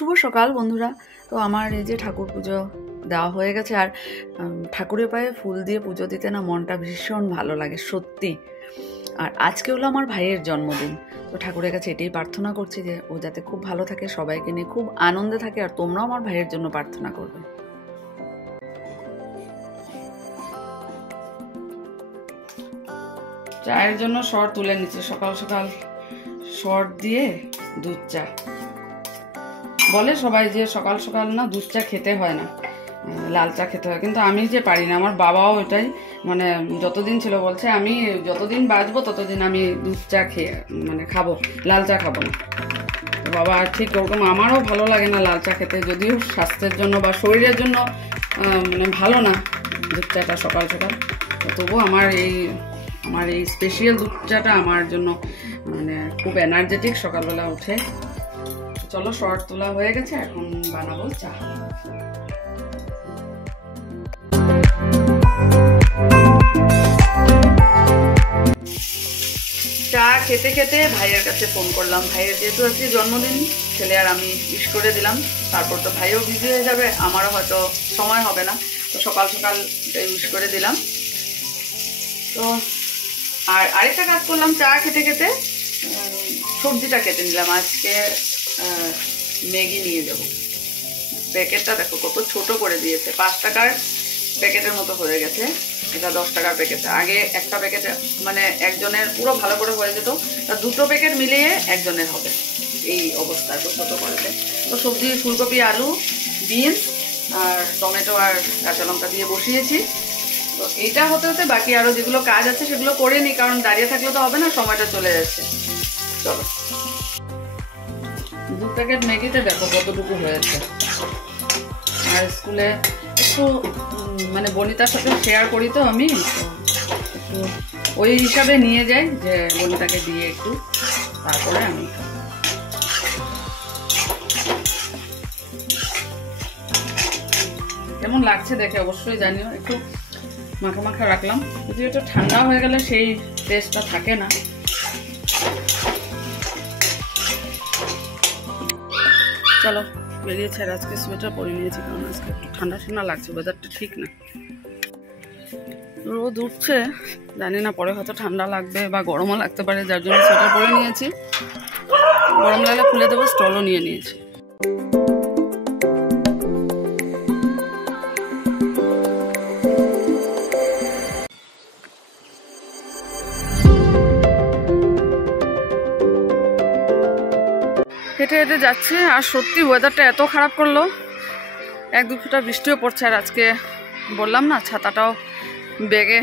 শুভ সকাল বন্ধুরা। তো আমার এই যে ঠাকুর পুজো দেওয়া হয়ে গেছে, আর ঠাকুরের পায়ে ফুল দিয়ে পুজো দিতে না মনটা ভীষণ ভালো লাগে সত্যি। আর আজকে হলো আমার ভাইয়ের জন্মদিন, তো ঠাকুরের কাছে এটাই প্রার্থনা করছি যে ও যাতে খুব ভালো থাকে, সবাইকে নিয়ে খুব আনন্দে থাকে, আর তোমরাও আমার ভাইয়ের জন্য প্রার্থনা করবে। চায়ের জন্য সর তুলে নিচ্ছে, সকাল সকাল সর দিয়ে দুধ চা। বলে সবাই যে সকাল সকাল না দুধ চা খেতে হয় না, লাল চা খেতে হয়, কিন্তু আমি যে পারি না। আমার বাবাও এটাই মানে যতদিন ছিল বলছে আমি যতদিন বাঁচবো ততদিন আমি দুধ চা খাবো, লাল চা খাবো না। তো বাবা ঠিক ওরকম, আমারও ভালো লাগে না লাল চা খেতে, যদিও স্বাস্থ্যের জন্য বা শরীরের জন্য ভালো না দুধ চাটা সকাল সকাল। তো তবুও আমার এই স্পেশাল দুধ চাটা আমার জন্য খুব এনার্জেটিক সকালবেলা উঠে। চলো শর্ট তোলা হয়ে গেছে, এখন বানাবো চা। চা খেতে খেতে ভাইয়ের কাছে ফোন করলাম। ভাইয়ের যেহেতু আজকে জন্মদিন, ছেলে আর আমি উইশ করে দিলাম। তারপর তো ভাইও বিজি হয়ে যাবে, আমারও হয়তো সময় হবে না, তো সকাল সকাল উইশ করে দিলাম। তো আর আরেকটা কাজ করলাম, চা খেতে খেতে সবজিটা কেটে নিলাম। আজকে ম্যাগি নিয়ে যাব। প্যাকেটটা দেখো কত ছোট করে দিয়েছে, 5 টাকার প্যাকেটের মতো হয়ে গেছে। এটা 10 টাকার প্যাকেট। আগে একটা প্যাকেটে একজনের পুরো ভালো করে হয়ে যেত, তা 2টো প্যাকেট মিলিয়ে একজনের হবে, এই অবস্থা এত ছোট করেছে। তো সবজি ফুলকপি, আলু, বিনস আর টমেটো আর কাঁচা লঙ্কা দিয়ে বসিয়েছি। তো এইটা হতে হতে বাকি আরো যেগুলো কাজ আছে সেগুলো করে নিই, কারণ দাঁড়িয়ে থাকলে তো হবে না, সময়টা চলে যাচ্ছে। চলো, 2 প্যাকেট ম্যাগিতে দেখো কতটুকু হয়েছে। আর স্কুলে একটু বনিতার সাথে শেয়ার করি, তো আমি একটু ওই হিসাবে নিয়ে যাই যে বনিতাকে দিয়ে একটু, তারপরে আমি কেমন লাগছে দেখে অবশ্যই জানিও। একটু মাখা মাখা রাখলাম, যদি এটা ঠান্ডা হয়ে গেলে সেই টেস্টটা থাকে না। চলো বেরিয়েছে। আর আজকে সোয়েটার পরে নিয়েছি, কারণ আজকে একটু ঠান্ডা ঠান্ডা লাগছে, ওয়েদারটা ঠিক না। রোদ উঠছে, জানি না পরে হয়তো ঠান্ডা লাগবে বা গরমও লাগতে পারে, যার জন্য সোয়েটার পরে নিয়েছি। গরম লাগলে খুলে দেবো, স্টলও নিয়ে নিয়েছি। হেঁটে হেঁটে যাচ্ছে, আর সত্যি ওয়েদারটা এত খারাপ করলো, 1-2 ফোঁটা বৃষ্টিও পড়ছে। আর আজকে বললাম না, ছাতাটাও ব্যাগে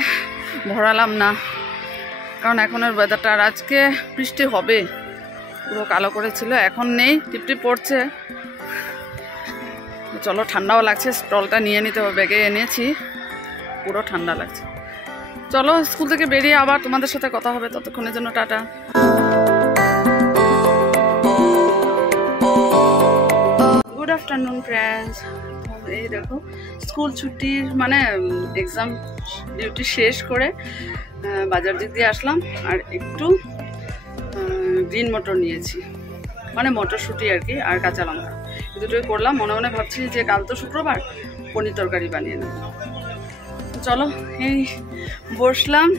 ভরালাম না, কারণ এখনের ওয়েদারটা, আর আজকে বৃষ্টি হবে পুরো কালো করেছিল, এখন নেই, টিপটিপ পড়ছে। চলো, ঠান্ডাও লাগছে, স্টলটা নিয়ে নিতে হবে, ব্যাগে এনেছি, পুরো ঠান্ডা লাগছে। চলো, স্কুল থেকে বেরিয়ে আবার তোমাদের সাথে কথা হবে, ততক্ষণের জন্য টাটা। Good afternoon friends. এই দেখো স্কুল ছুটির এক্সাম ডিউটি শেষ করে বাজার দিক দিয়ে আসলাম, আর একটু গ্রিন মটর নিয়েছি, মটরশুঁটি আর কি, আর কাঁচা লঙ্কা, দুটোই করলাম। মনে মনে ভাবছি যে কাল তো শুক্রবার, পনির তরকারি বানিয়ে নেব। চলো, এই বসলাম,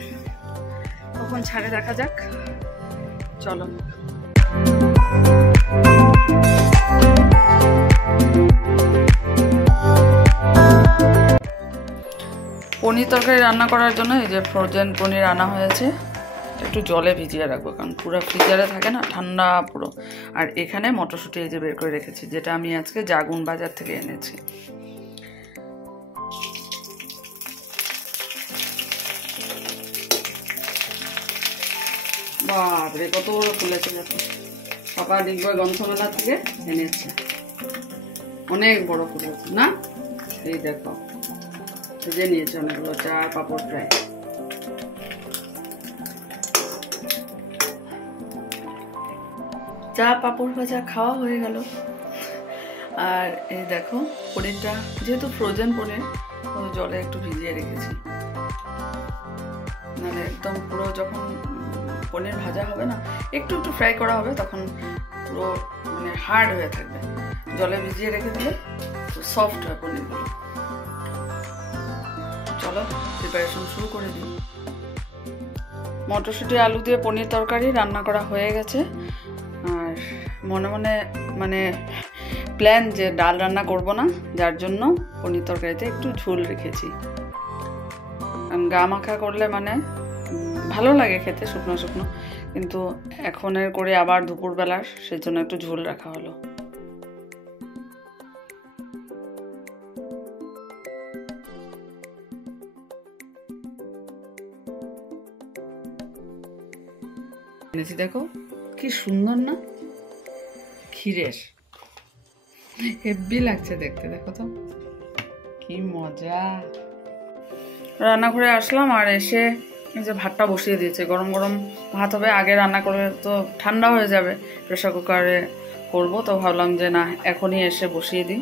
কখন ছাড়ে দেখা যাক। চলো, পনির তরকারি রান্না করার জন্য এই যে ফ্রোজেন পনির আনা হয়েছে, একটু জলে ভিজিয়ে রাখবো, কারণ পুরো ফ্রিজারে থাকে না, ঠান্ডা পুরো। আর এখানে মটরশুঁটি এই যে বের করে রেখেছি, যেটা আমি আজকে জাগুন বাজার থেকে এনেছি। বাপরে কত বড় ফুলেছে দেখো, পাপা ডিগবয় গ্রন্থমেলা থেকে এনেছে, অনেক বড় ফুল আছে না। এই দেখো ভেজে নিয়েছে অনেকগুলো, চা পাপড় ফ্রাই। চা পাপড় ভাজা খাওয়া হয়ে গেল। আর এই দেখো পনিরটা, যেহেতু ফ্রোজেন পনির, তো জলে একটু ভিজিয়ে রেখেছি, একদম পুরো যখন পনির ভাজা হবে না, একটু একটু ফ্রাই করা হবে, তখন পুরো হার্ড হয়ে থাকবে। জলে ভিজিয়ে রেখে দিলে সফট হয় পনিরগুলো। চলো প্রিপারেশন শুরু করে দিই। মটরশুঁটি আলু দিয়ে পনির তরকারি রান্না করা হয়ে গেছে। আর মনে মনে মানে প্ল্যান যে ডাল রান্না করব না, যার জন্য পনির তরকারিতে একটু ঝোল রেখেছি। গা মাখা করলে মানে ভালো লাগে খেতে শুকনো শুকনো, কিন্তু এখনের করে আবার দুপুরবেলার, সেই জন্য একটু ঝোল রাখা হলো। দেখো কি সুন্দর না, ক্ষীরের হেব্বি লাগছে দেখতে। দেখো তো কি মজা। রান্নাঘরে আসলাম আর এসে এই যে ভাতটা বসিয়ে দিয়েছে। গরম গরম ভাত হবে। আগে রান্না করলে তো ঠান্ডা হয়ে যাবে, প্রেসার কুকারে করবো, তো ভাবলাম যে না এখনই এসে বসিয়ে দিই।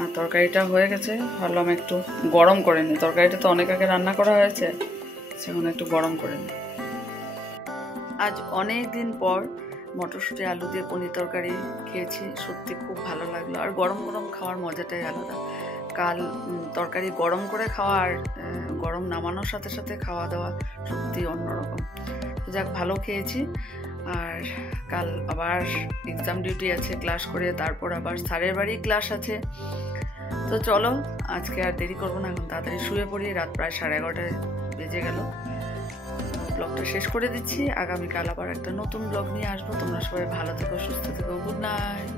আর তরকারিটা হয়ে গেছে, ভাবলাম একটু গরম করে নিই। তরকারিটা তো অনেক আগে রান্না করা হয়েছে, সেখানে একটু গরম করে নিই। আজ অনেক দিন পর মটরশুঁটি আলু দিয়ে পনির তরকারি খেয়েছি, সত্যি খুব ভালো লাগলো। আর গরম গরম খাওয়ার মজাটাই আলাদা। কাল তরকারি গরম করে খাওয়া আর গরম নামানোর সাথে সাথে খাওয়া দাওয়া সত্যি অন্যরকম। যাক, ভালো খেয়েছি। আর কাল আবার এক্সাম ডিউটি আছে, ক্লাস করে তারপর আবার স্যারের বাড়ি ক্লাস আছে। তো চলো আজকে আর দেরি করবো না, এখন তাড়াতাড়ি শুয়ে পড়ি। রাত প্রায় 11:30 বেজে গেল। ব্লগটা শেষ করে দিচ্ছি। আগামীকাল আবার একটা নতুন ব্লগ নিয়ে আসবো। তোমরা সবাই ভালো থেকো, সুস্থ থেকো। Good night.